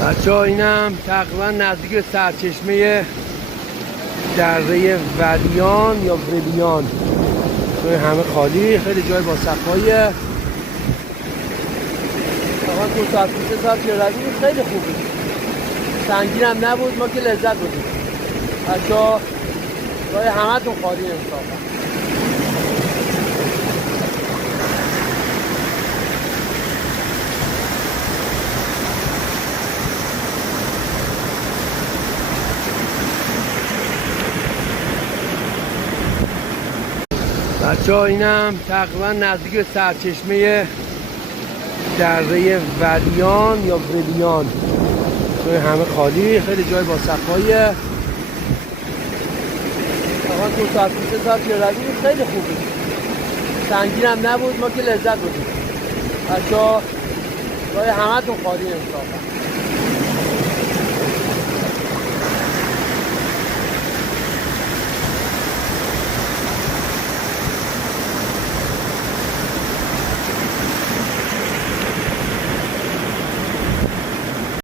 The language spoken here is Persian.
بچه ها اینم تقریبا نزدیک به سرچشمه دره ولیان یا ولیان. جای همه خالی، خیلی جای با صفاییه. واقعا 2 ساعت 3 ساعت که رویم خیلی خوبه، سنگین هم نبود، ما که لذت بودیم. بچه ها جای همه تون خالی انصافا. بچه ها اینم تقریبا نزدیک به سرچشمه دره ولیان یا ولیان. جای همه خالی، خیلی جای با صفاییه. واقعا 2 ساعت 3 ساعت که رویم خیلی خوبه، سنگین هم نبود، ما که لذت بودیم. بچه ها جای همه تون خالی انصافا.